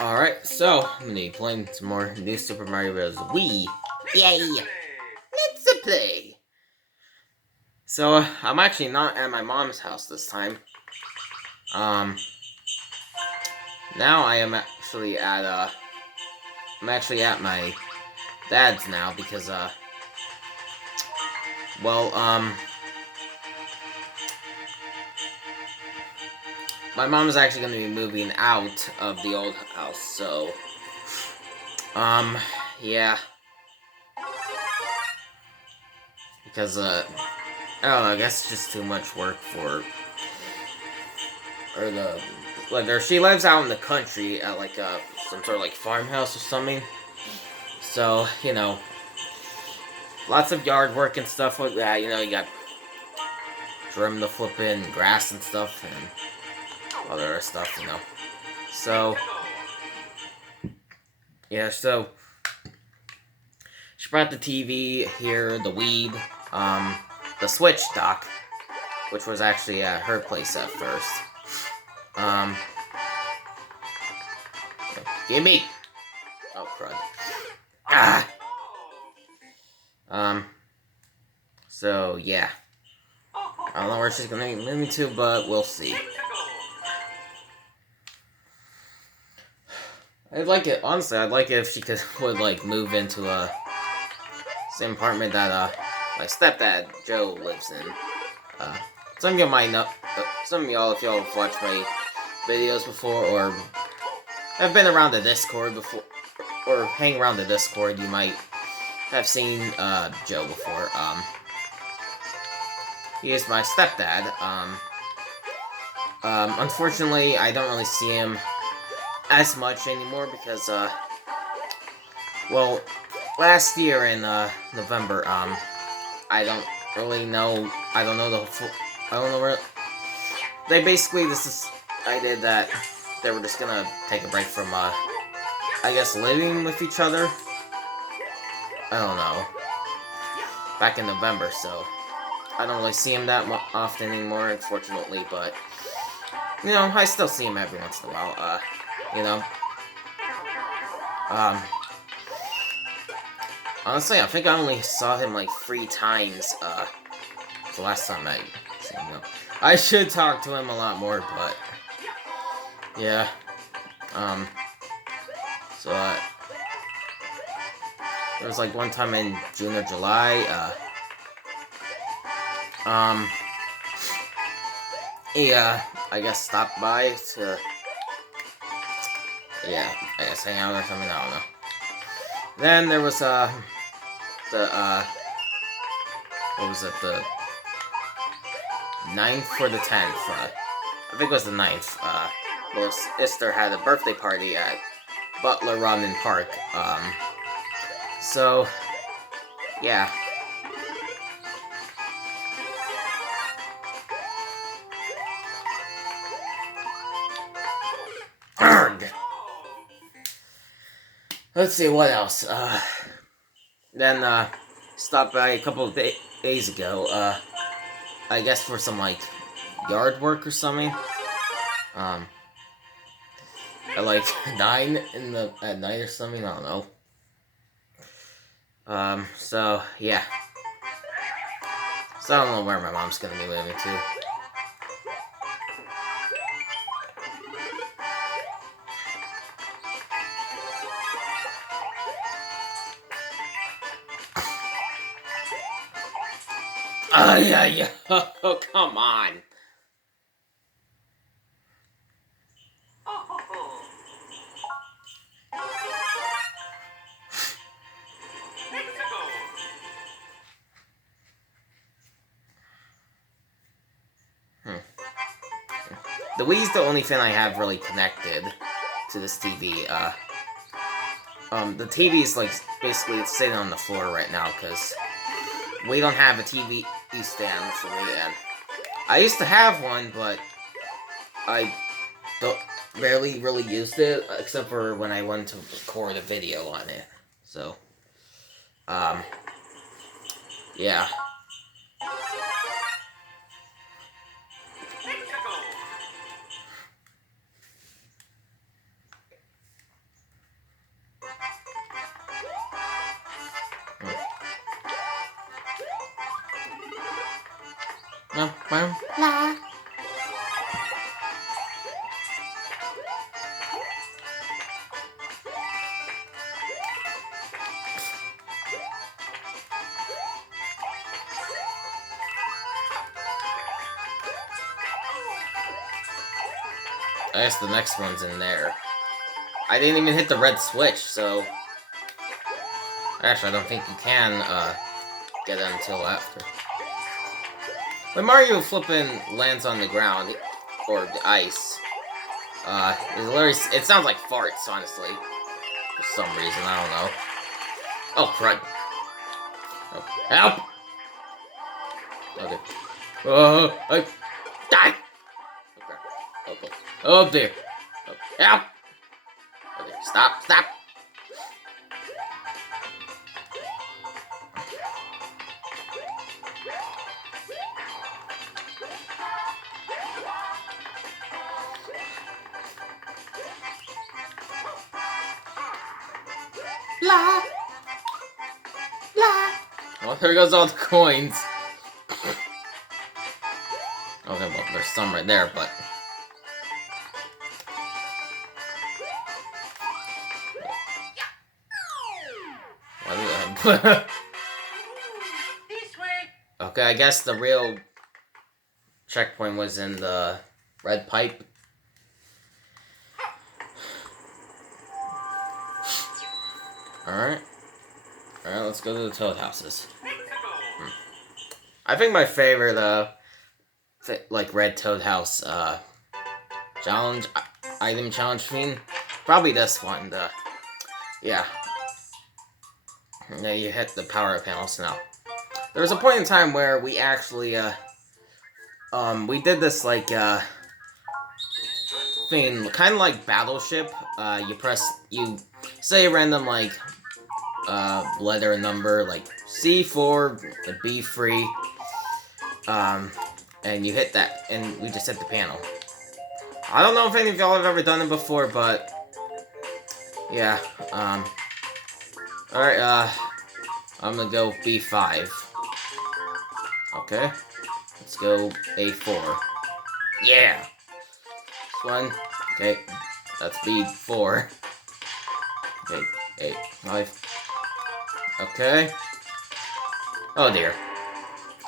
Alright, so I'm gonna be playing some more New Super Mario Bros. Wii. Yay! Let's play! So, I'm actually not at my mom's house this time. Um, now I am I'm actually at my dad's now because, well, my mom is actually gonna be moving out of the old house, so, yeah. Because, I don't know, I guess it's just too much work for or the she lives out in the country at like some sort of like farmhouse or something. So, lots of yard work and stuff like that. You got trim the flipping grass and stuff and other stuff. So, yeah, so she brought the TV here, the weed, the Switch dock, which was actually at her place at first. Um, Gimme! Oh, crud. Ah! So, yeah. I don't know where she's gonna move me to, but we'll see. I'd like it, honestly, I'd like it if she would, like, move into a same apartment that, my stepdad, Joe, lives in. Some of y'all might know, some of y'all, if y'all have watched my videos before, or have been around the Discord before, or hang around the Discord, you might have seen, Joe before. He is my stepdad. Unfortunately, I don't really see him as much anymore because, well, last year in, November, I don't really know, I don't know I don't know where, they basically, decided that they were just gonna take a break from, I guess living with each other, I don't know, back in November, so, I don't really see him that often anymore, unfortunately, but, I still see him every once in a while, you know, honestly, I think I only saw him, like, 3 times, the last time I seen him. I should talk to him a lot more, but, yeah, so, there was, like, one time in June or July, he, I guess stopped by to, yeah, I guess hang out or something, I don't know. Then there was, what was it, the 9th or the 10th, I think it was the 9th, little sister had a birthday party at Butler Ramen Park, so, yeah. Arrgh! Let's see, what else, then, stopped by a couple of days ago, I guess for some, like, yard work or something, at, like, 9 at night or something, I don't know, so, yeah, so I don't know where my mom's gonna be moving to. Yeah, oh, come on. The Wii's the only thing I have really connected to this TV. The TV is like basically sitting on the floor right now because we don't have a TV stand for me. And I used to have one, but I don't barely really used it except for when I wanted to record a video on it. So, yeah. La. I guess the next one's in there. I didn't even hit the red switch, so... Actually, I don't think you can, get it until after. When Mario flipping lands on the ground, or the ice, it sounds like farts, honestly. For some reason, I don't know. Oh, crud. Oh, help! Okay. Oh, I die! Okay. Oh dear. Oh, help! Okay, stop, stop! La. La. Well, here goes all the coins. Okay, well, there's some right there, but... What the... Okay, I guess the real checkpoint was in the red pipe. Alright. Alright, let's go to the Toad houses. I think my favorite, like, red Toad house, challenge, item challenge theme, probably this one, yeah. Yeah, you hit the power panels now. There was a point in time where we actually, we did this, like, thing, kind of like Battleship. You say a random, like, letter number, like C4, B3, and you hit that, and we just hit the panel. I don't know if any of y'all have ever done it before, but, yeah, alright, I'm gonna go B5. Okay, let's go A4. Yeah! This one, okay, that's B4. Okay, A5. Okay. Oh dear.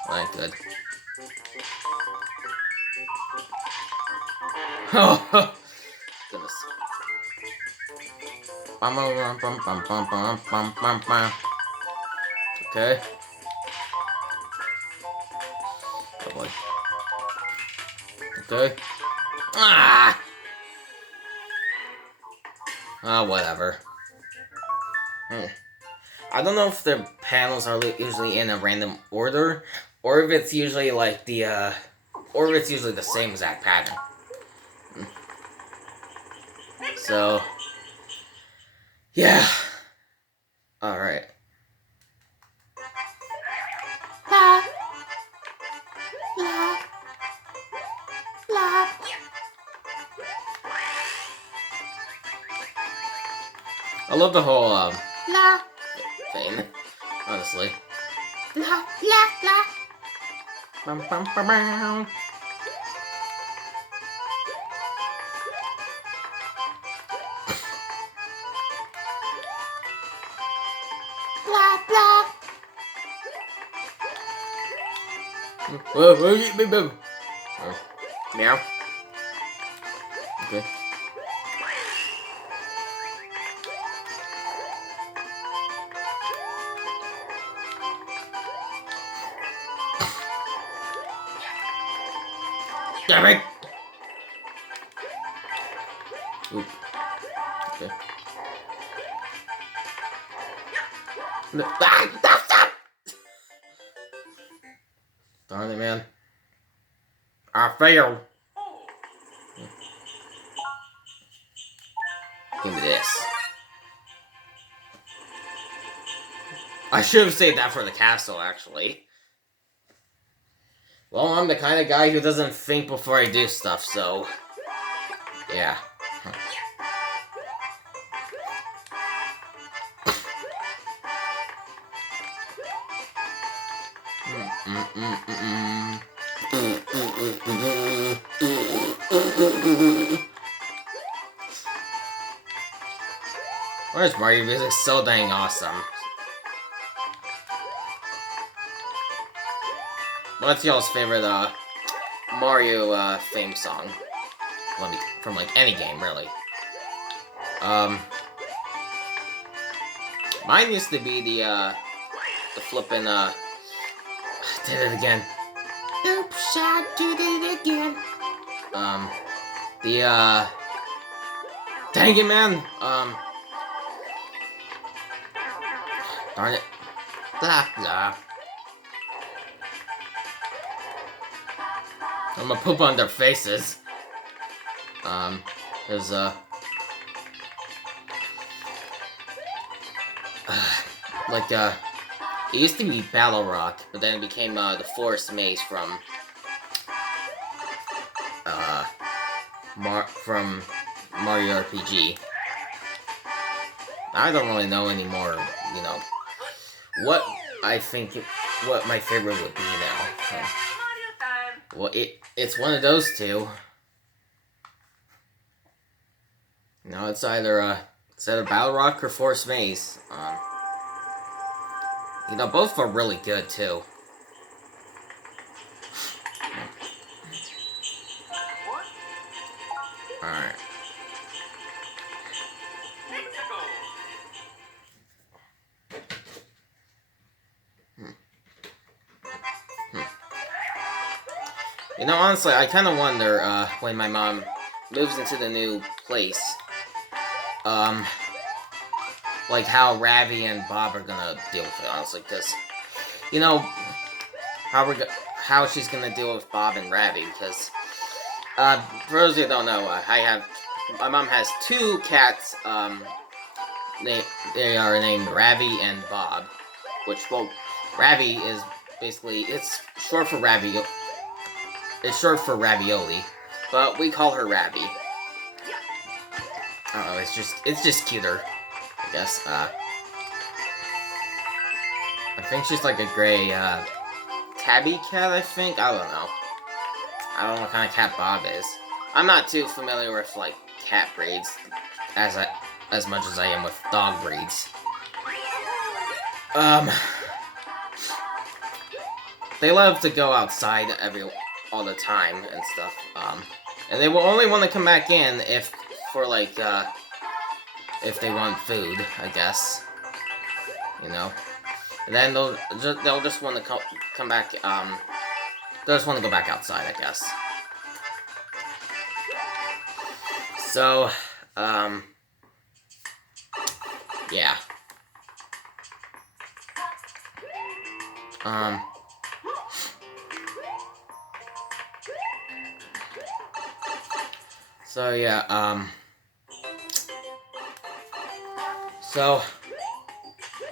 That ain't good. Oh, goodness. Okay. Oh boy. Okay. Ah! Ah, whatever. I don't know if the panels are usually in a random order, or if it's usually like the, or if it's usually the same exact pattern. So, yeah. Alright. La. La. La. I love the whole, La. thing, honestly. La. La. La. Bum, bum, bum, bum. Blah, blah. Meow. Okay. Damn it! Oop. Okay. No. Ah, stop! Darn it, man. I failed. Give me this. I should have saved that for the castle, actually. Well, I'm the kind of guy who doesn't think before I do stuff, so... Yeah. Where's Mario music? So dang awesome. What's y'all's favorite Mario theme song? From like any game, really. Mine used to be the flippin' did it again. Oops, I did it again. The dang it, man. Darn it. Blah blah. I'm gonna poop on their faces. There's like it used to be Battle Rock, but then it became the Forest Maze from Mario RPG. I don't really know anymore, you know, what I think what my favorite would be now. Well, it's one of those two. No, it's either Battle Rock or Forest Maze. You know, both are really good too. Alright. You know, honestly, I kind of wonder, when my mom moves into the new place, like how Ravi and Bob are gonna deal with it, honestly, because, you know, how she's gonna deal with Bob and Ravi, because, for those who don't know, my mom has two cats, they are named Ravi and Bob, which, well, Ravi is basically, it's short for ravioli, but we call her Ravi. I don't know, it's just cuter, I guess. I think she's like a gray, tabby cat, I think? I don't know. I don't know what kind of cat Bob is. I'm not too familiar with, like, cat breeds as much as I am with dog breeds. They love to go outside all the time and stuff. And they will only want to come back in if they want food, I guess. You know. And then they'll just want to come back. They'll just want to go back outside, I guess. So, yeah. So yeah, so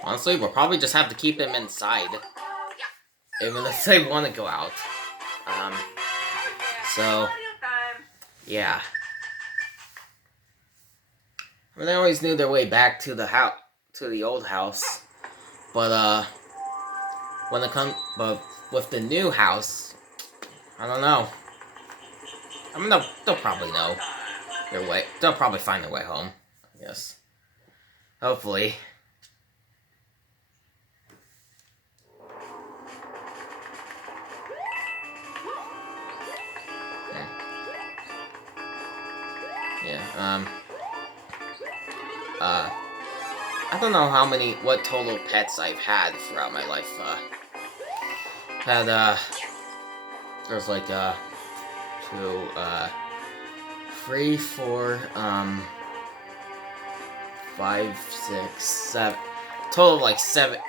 honestly, we'll probably just have to keep him inside, even if they want to go out. So yeah, I mean, they always knew their way back to the old house, but with the new house, I don't know. I mean, they'll probably know their way. They'll probably find their way home, I guess. Hopefully. Yeah, I don't know what total pets I've had throughout my life. There's like, 2, 3, 4, 5, 6, 7. Total of like 7.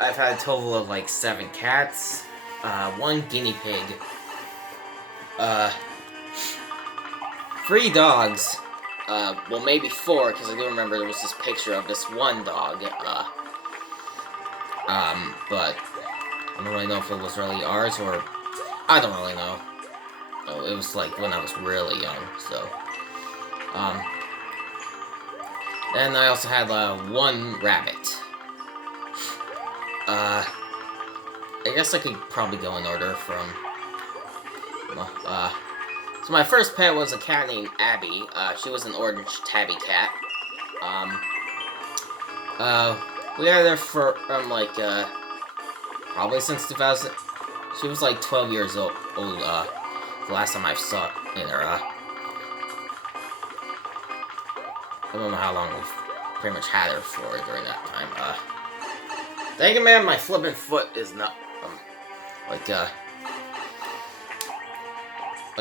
I've had a total of like 7 cats, 1 guinea pig, 3 dogs, well, maybe 4, because I do remember there was this picture of this one dog, but I don't really know if it was really ours, or I don't really know. Oh, it was like when I was really young, so, and I also had, 1 rabbit. I guess I could probably go in order from, so my first pet was a cat named Abby. She was an orange tabby cat. We had her for, probably since 2000. She was like 12 years old, the last time I saw her. I don't know how long we've pretty much had her for during that time. Dang it, man, my flippin' foot is not,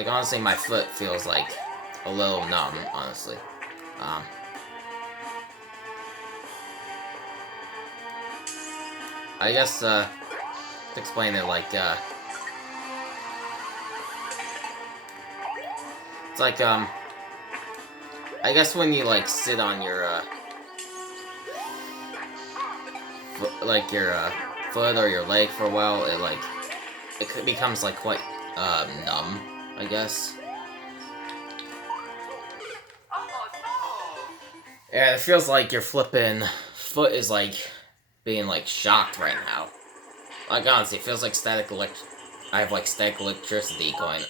honestly, my foot feels like a little numb, honestly. I guess, to explain it, it's like, I guess when you, sit on your, your, foot or your leg for a while, it becomes, quite, numb, I guess. Yeah, it feels like your flippin' foot is, being, shocked right now. Honestly, it feels like I have, static electricity going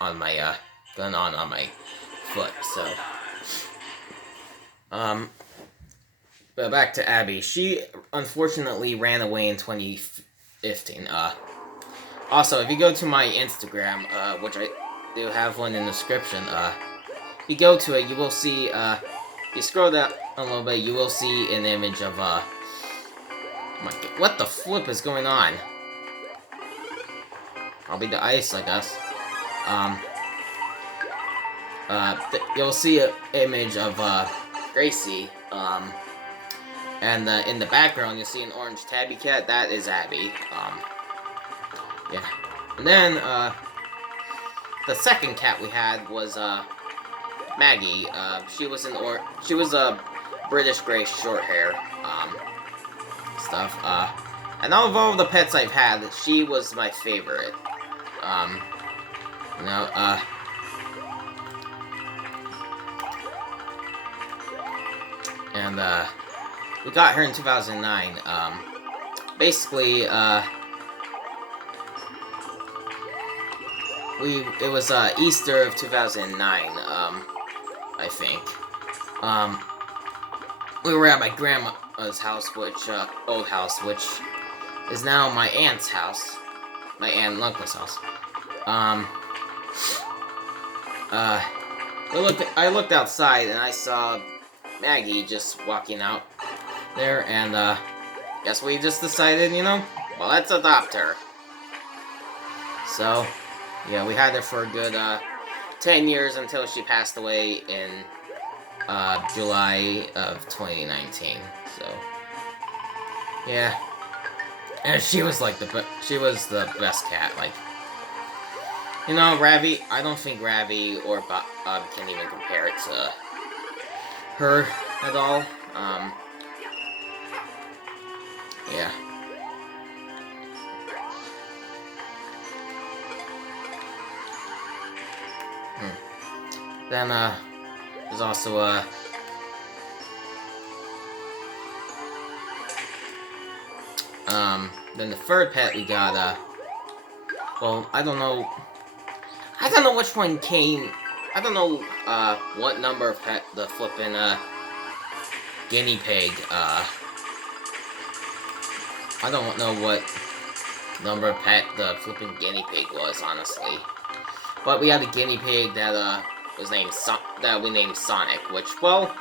on my, going on my foot, so. But back to Abby. She, unfortunately, ran away in 2015. Also, if you go to my Instagram, which I do have one in the description, if you go to it, you will see, if you scroll down a little bit, you will see an image of, oh my God, what the flip is going on? Probably the ice, I guess. You'll see an image of, Gracie, and in the background, you'll see an orange tabby cat. That is Abby. Yeah. And then, the second cat we had was, Maggie. She was a British Grey short hair, stuff. And out of all the pets I've had, she was my favorite. You know, and, we got her in 2009. Basically, it was, Easter of 2009, I think. We were at my grandma's house, old house, which is now my aunt's house. My aunt and uncle's house. I looked outside and I saw Maggie just walking out there, and, guess we just decided, well, let's adopt her. So, yeah, we had her for a good, 10 years until she passed away in, July of 2019, so, yeah. And she was, she was the best cat, Ravi, I don't think Ravi or Bob can even compare it to her at all, yeah. Then, there's also, then the third pet we got, well, I don't know which one came, I don't know, what number of pet the flippin', guinea pig, I don't know what number of pet the flippin' guinea pig was, honestly. But we had a guinea pig that, was named that we named Sonic, which, well,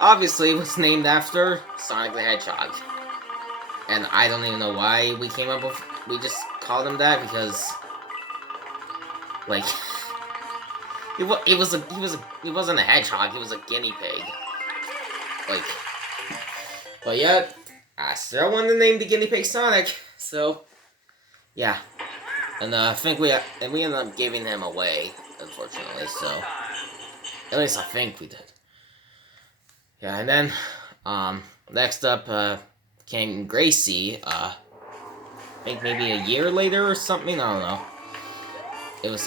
obviously was named after Sonic the Hedgehog. And I don't even know why we came up with, we just called him that, because, he wasn't a hedgehog, he was a guinea pig. But yeah, I still wanted to name the guinea pig Sonic, so, yeah. And, I think we ended up giving him away, unfortunately, so, at least I think we did. Yeah, and then, next up, came Gracie, I think maybe a year later or something, I don't know. It was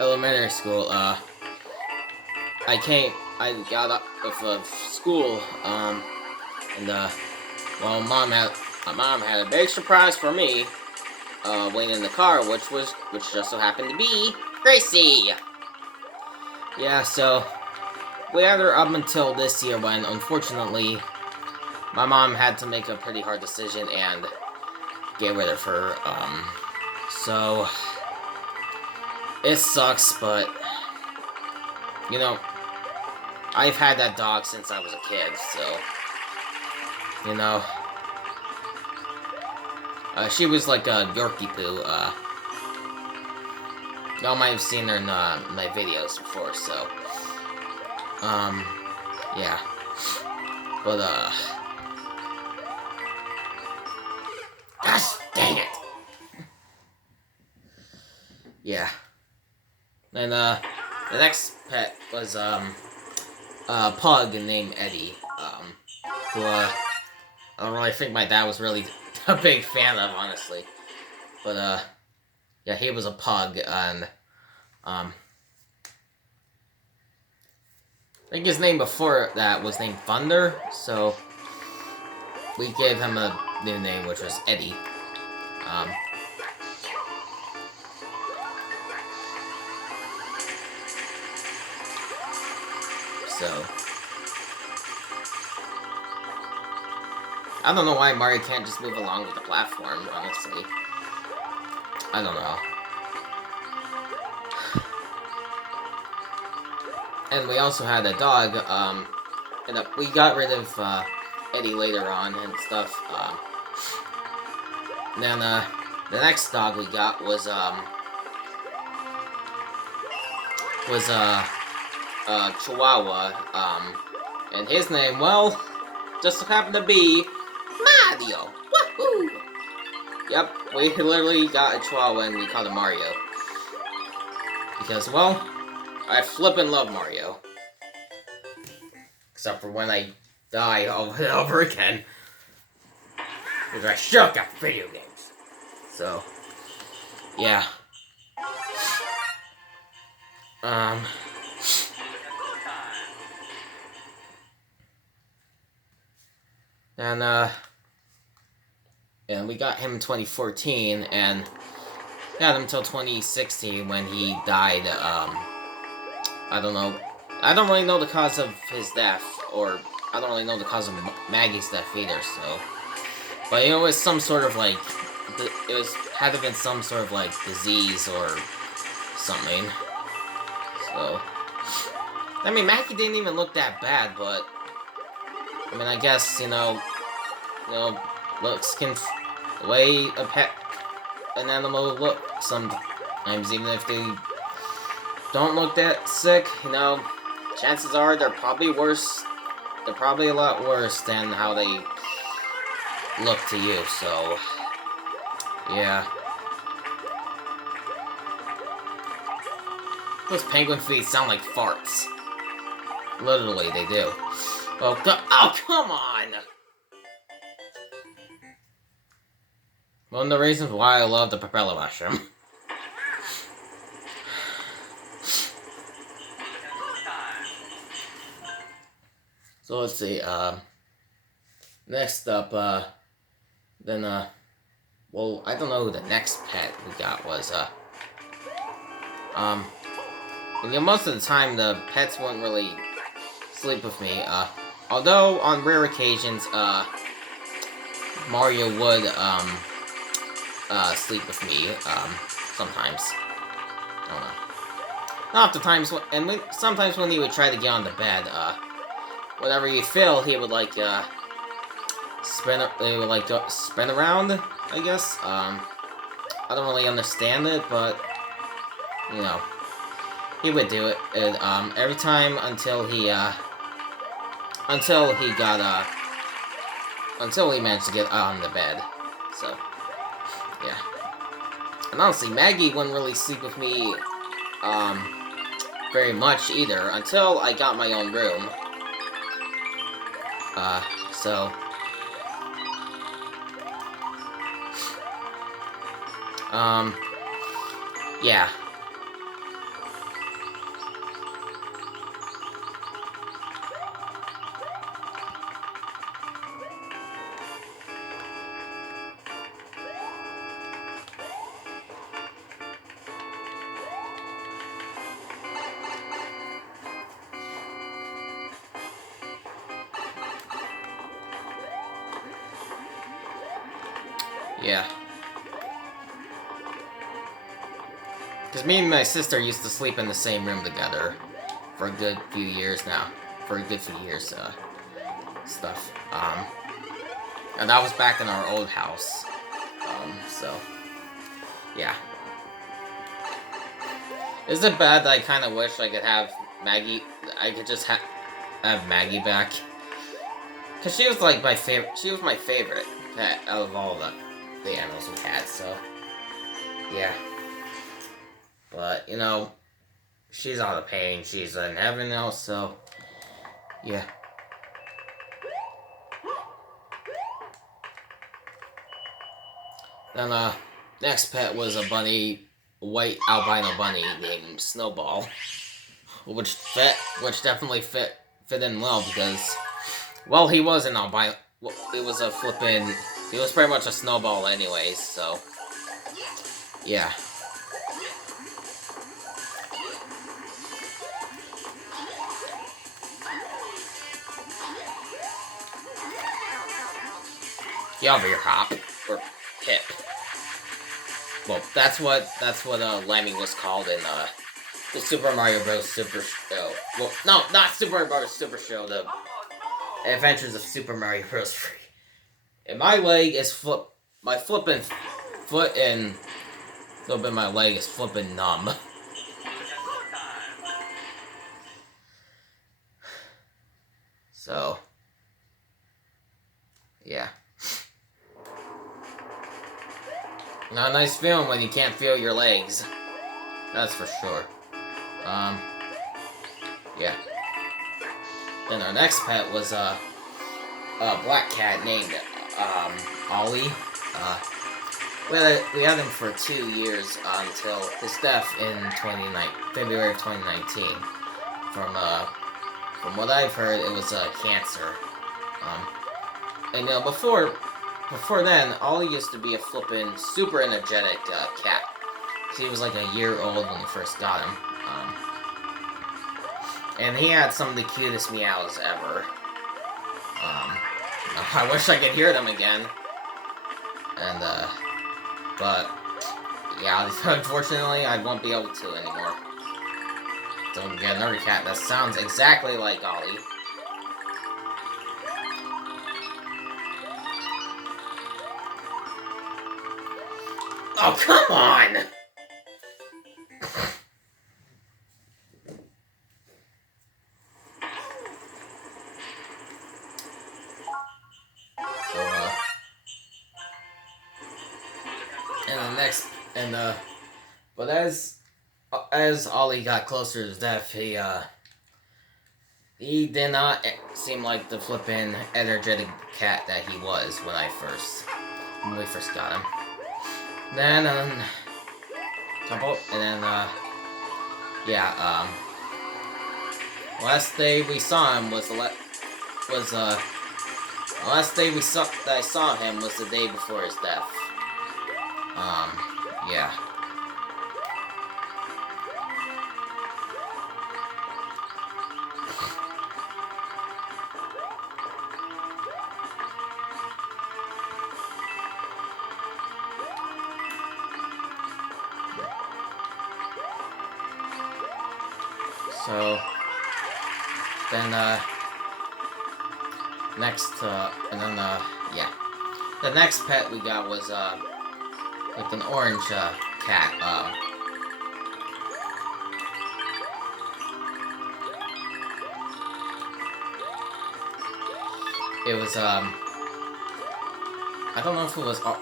elementary school, I got up of school, and, well, Mom my mom had a big surprise for me, waiting in the car, which just so happened to be Gracie. Yeah, so we had her up until this year when, unfortunately, my mom had to make a pretty hard decision and get rid of her. So it sucks, but you know, I've had that dog since I was a kid, so you know, she was like a Yorkie Poo. Y'all might have seen her in my videos before, so yeah, but Gosh dang it. yeah. And the next pet was a pug named Eddie, who I don't really think my dad was really a big fan of, honestly. But yeah, he was a pug, and I think his name before that was named Thunder, so we gave him a new name, which was Eddie. So I don't know why Mario can't just move along with the platform, honestly. I don't know. And we also had a dog, and we got rid of Eddie later on and stuff. Then the next dog we got was Chihuahua, and his name, well, just so happened to be Mario. Woohoo! Yep, we literally got a Chihuahua and we called him Mario. Because, well, I flippin' love Mario. Except for when I die over and over again. Because I suck at video games. So, yeah. And we got him in 2014, and got him until 2016 when he died. I don't know. I don't really know the cause of his death, or I don't really know the cause of Maggie's death either. So, but it was some sort of like, had to have been some sort of like disease or something. So, I mean, Maggie didn't even look that bad, but I mean, I guess looks can the way an animal look sometimes, even if they don't look that sick, chances are they're probably worse. They're probably a lot worse than how they look to you. So, yeah. Those penguin feet sound like farts. Literally, they do. Oh, come on! One of the reasons why I love the propeller mushroom. So let's see, next up, well, I don't know who the next pet we got was, most of the time the pets wouldn't really sleep with me, although on rare occasions, Mario would, sleep with me, sometimes. I don't know. Not the times, sometimes when he would try to get on the bed, whenever you feel, he would, like, spin around, I guess. I don't really understand it, but, he would do it, and, every time until he managed to get on the bed. So, yeah. And honestly, Maggie wouldn't really sleep with me, very much either, until I got my own room. So... yeah. Yeah. Because me and my sister used to sleep in the same room together for a good few years now. For a good few years, stuff. And that was back in our old house. So, yeah. Is it bad that I kind of wish I could have Maggie? I could just have Maggie back. Because she was like my favorite. She was my favorite pet out of all the animals we had. So, yeah. But you know, she's out of pain. She's in heaven now. So, yeah. Then next pet was a bunny, a white albino bunny named Snowball, which definitely fit in well because, well, he was an albino. Well, it was a flippin'. He was pretty much a snowball, anyways. So, yeah. Get over your hop or hip. Well, that's what Lemmy was called in the Super Mario Bros. Super Show. Well, no, not Super Mario Bros. Super Show. The Adventures of Super Mario Bros. 3. And my leg is my flippin' foot and a little bit of my leg is flippin' numb. So, yeah. Not a nice feeling when you can't feel your legs. That's for sure. Yeah. Then our next pet was a black cat named Ollie. We had him for 2 years until his death in February of 2019. From what I've heard, it was cancer. And before then, Ollie used to be a flippin' super energetic cat. He was like a year old when we first got him. And he had some of the cutest meows ever. I wish I could hear them again. And, but, yeah, unfortunately, I won't be able to anymore. Don't get another cat that sounds exactly like Ollie. Oh, come on! But as Ollie got closer to his death, he did not seem like the flippin' energetic cat that he was when we first got him. Then, last day we saw him was that I saw him was the day before his death. Yeah. So, then, the next pet we got was, like an orange, cat, it was, I don't know if it was, gosh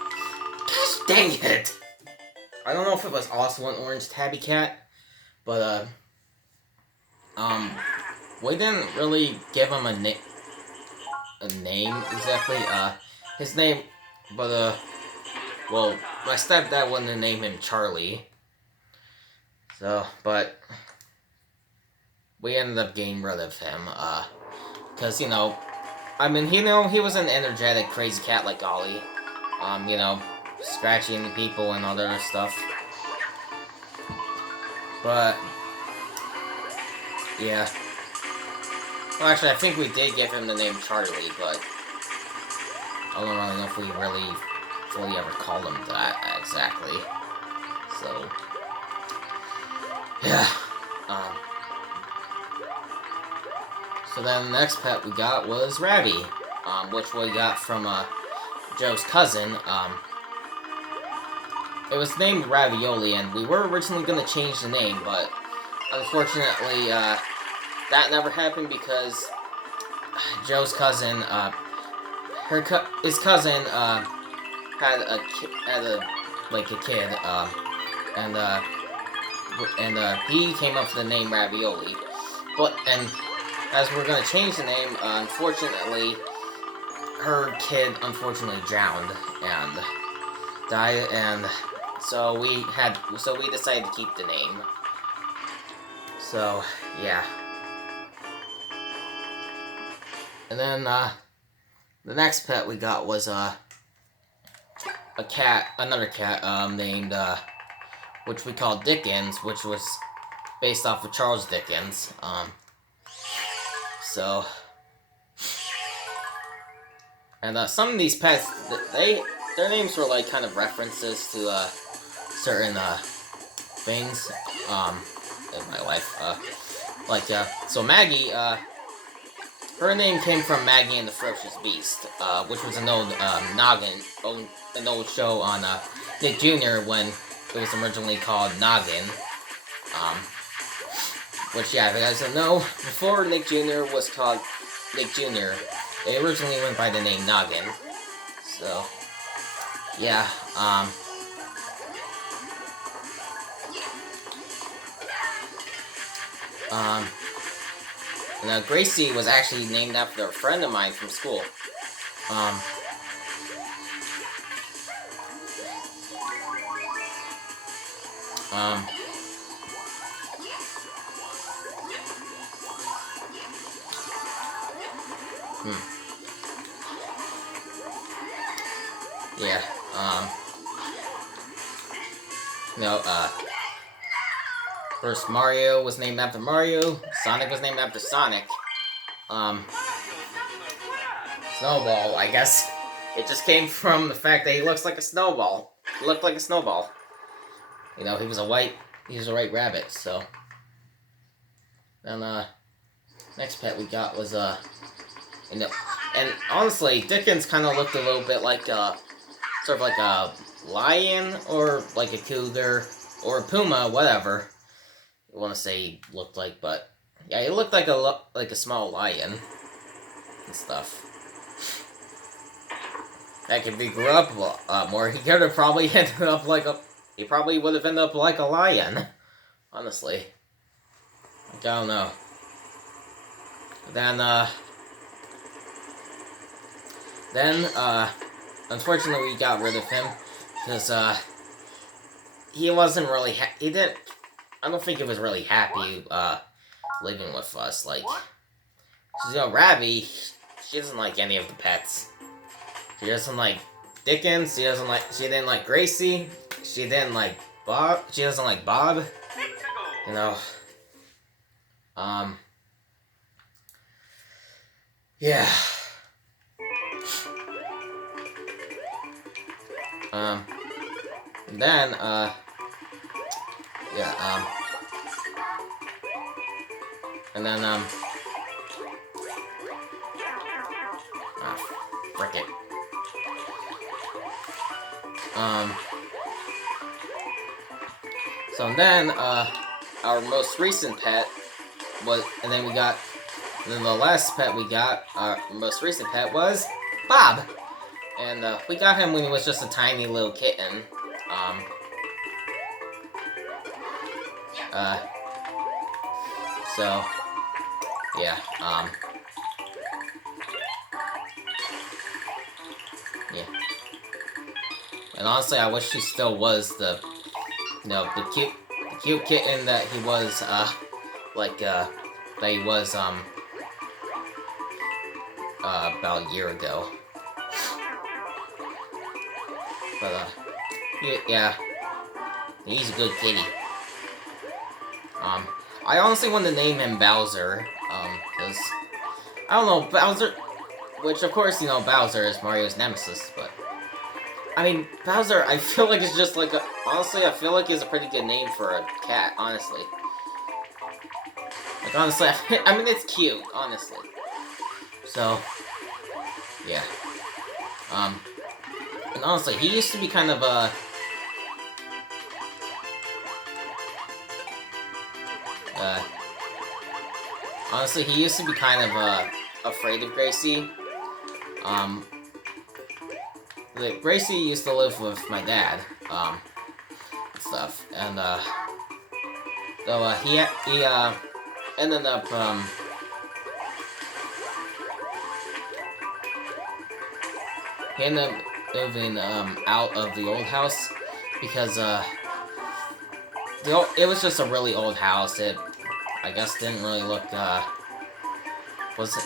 dang it! I don't know if it was also an orange tabby cat, but, we didn't really give him a name exactly. His name, but well, my stepdad wanted to name him Charlie. So, but we ended up getting rid of him, because he was an energetic, crazy cat like Ollie. Scratching people and all that other stuff. But yeah. Well, actually, I think we did give him the name Charlie, but I don't really know if we really fully ever call him that exactly. So, yeah. So then the next pet we got was Ravi, which we got from Joe's cousin. It was named Ravioli, and we were originally going to change the name, but unfortunately, that never happened because Joe's cousin, his cousin, had a kid, and he came up with the name Ravioli. And as we're going to change the name, unfortunately, her kid unfortunately drowned and died, and so we decided to keep the name. So, yeah. And then, the next pet we got was, another cat, named, which we called Dickens, which was based off of Charles Dickens, and, some of these pets, their names were, like, kind of references to, certain, things, in my life, so Maggie, her name came from Maggie and the Ferocious Beast, which was an old, an old show on, Nick Jr. when it was originally called Noggin, which, yeah, if you guys don't know, before Nick Jr. was called Nick Jr., it originally went by the name Noggin, so, yeah, and, Gracie was actually named after a friend of mine from school. Yeah, first Mario was named after Mario, Sonic was named after Sonic, Snowball, I guess, it just came from the fact that he looks like a snowball. He looked like a snowball. You know, he was a white rabbit, so. And, next pet we got was, and honestly, Dickens kind of looked a little bit like, sort of like a lion, or like a cougar, or a puma, whatever you want to say he looked like, but yeah, he looked like a small lion and stuff. Heck, if he grew up a lot more, he could have probably ended up he probably would have ended up like a lion, honestly. I don't know. Then, unfortunately we got rid of him, because, he wasn't really I don't think he was really happy, living with us, like, you know, Ravi, she doesn't like any of the pets. She doesn't like Dickens, she didn't like Gracie, she doesn't like Bob, you know, yeah. Then, yeah, and then, frick it. So then, our most recent pet was, and then the last pet we got, our most recent pet was Bob. And, we got him when he was just a tiny little kitten. So, yeah, yeah. And honestly, I wish he still was the cute kitten that he was, that he was, about a year ago. But, yeah, he's a good kitty. I honestly want to name him Bowser, because, I don't know, Bowser, which of course, you know, Bowser is Mario's nemesis, but, I mean, Bowser, I feel like it's just like a... Honestly, I feel like it's a pretty good name for a cat, honestly. Like, honestly, I mean, it's cute, honestly. So, yeah. And honestly, he used to be kind of, honestly, he used to be kind of, afraid of Gracie. Like, Gracie used to live with my dad, stuff, and, though, he ended up, he ended up moving, out of the old house, because, it was just a really old house. It, I guess, didn't really look,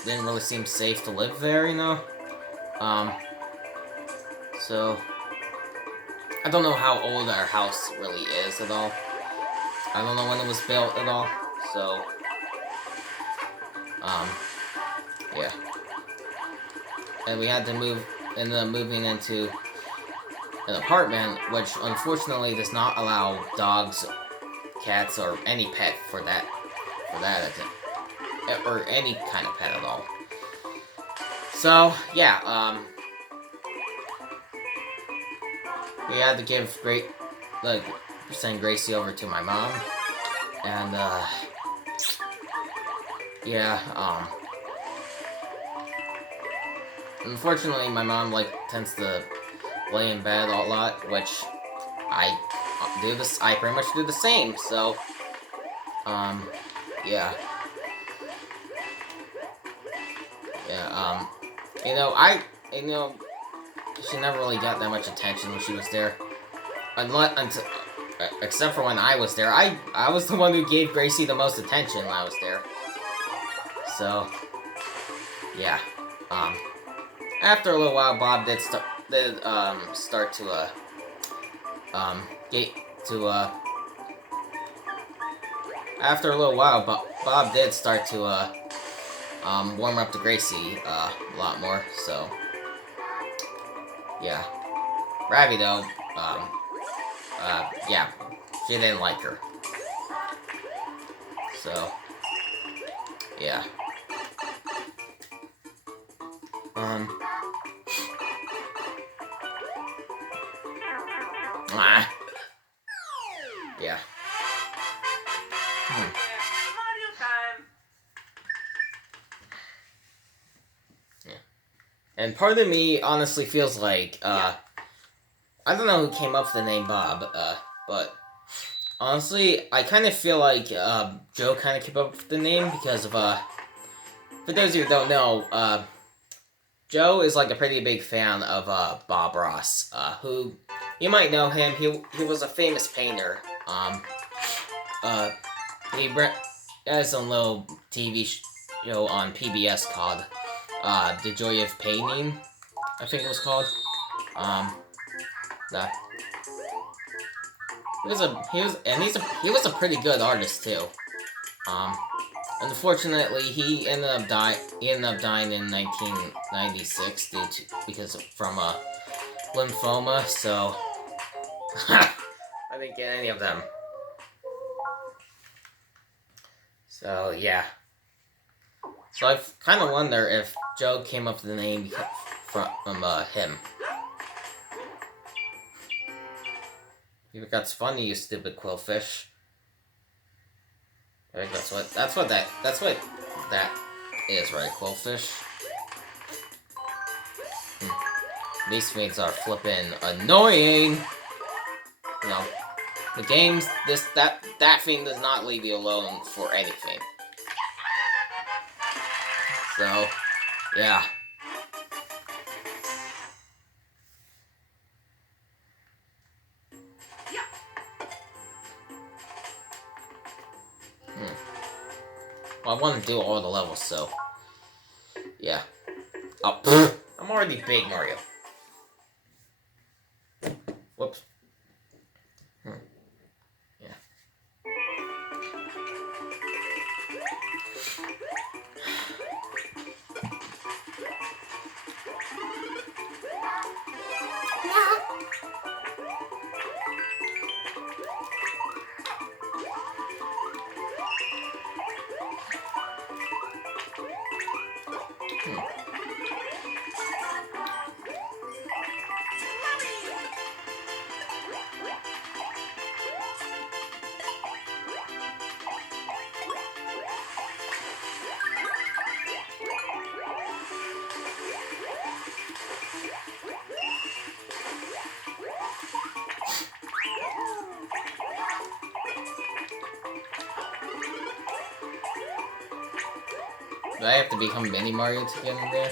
didn't really seem safe to live there, you know? So, I don't know how old our house really is at all. I don't know when it was built at all, so, yeah. And we had to ended up moving into an apartment, which unfortunately does not allow dogs, cats, or any pet for that, or any kind of pet at all. So, yeah, we had to send Gracie over to my mom, and, yeah, unfortunately, my mom, like, tends to lay in bed a lot, which I pretty much do the same, so, yeah. Yeah, she never really got that much attention when she was there. Except for when I was there. I was the one who gave Gracie the most attention when I was there. So, yeah. After a little while, Bob did start to, after a little while, Bob did start to, warm up to Gracie, a lot more, so, yeah. Ravi, though, yeah, she didn't like her. So, yeah. Yeah. Yeah. And part of me honestly feels like, I don't know who came up with the name Bob, but honestly, I kind of feel like, Joe kind of came up with the name because of, for those of you who don't know, Joe is like a pretty big fan of, Bob Ross, who, you might know him, he was a famous painter, he has a little TV show on PBS called, The Joy of Painting, I think it was called, he was a pretty good artist too. Unfortunately, he ended up dying in 1996 from lymphoma. So I didn't get any of them. So yeah. So I kind of wonder if Joe came up with the name from him. You think that's funny, you stupid quillfish. I think that's what that is, right? Quillfish. These things are flippin' annoying. You know, the games, that thing does not leave you alone for anything. So, yeah. Well, I want to do all the levels, so yeah. Oh, I'm already big, Mario. Whoops. Yeah. Do I have to become Mini Mario to get in there?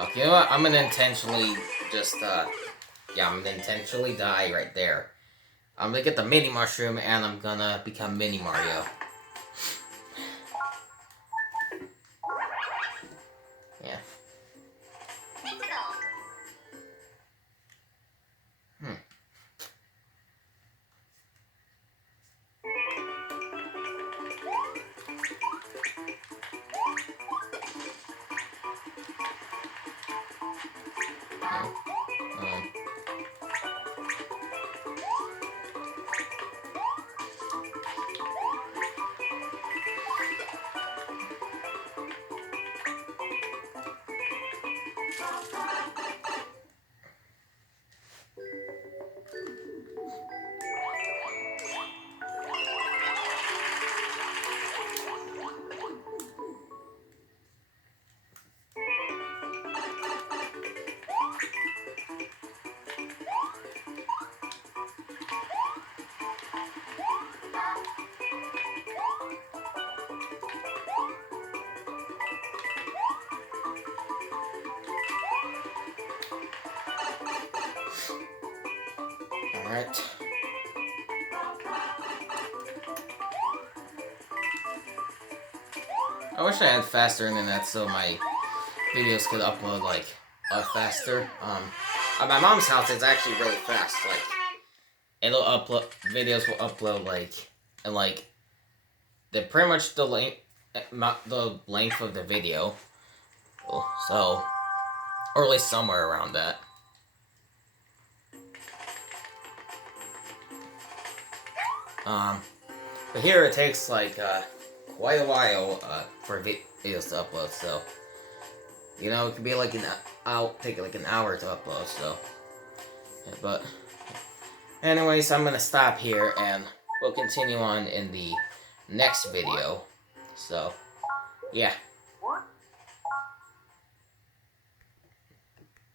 Okay, you know what? I'm gonna intentionally just, yeah, I'm gonna intentionally die right there. I'm gonna get the Mini Mushroom, and I'm gonna become Mini Mario. Yeah. Um, Alright. I wish I had faster internet so my videos could upload, like, faster. At my mom's house, it's actually really fast. Like, it'll upload, videos will upload, like, and, like, they're pretty much the length of the video. So, or at least somewhere around that. But here it takes, like, quite a while, for videos to upload, so, you know, it could be like take like an hour to upload, so, yeah, but, anyways, I'm gonna stop here, and we'll continue on in the next video, so, yeah.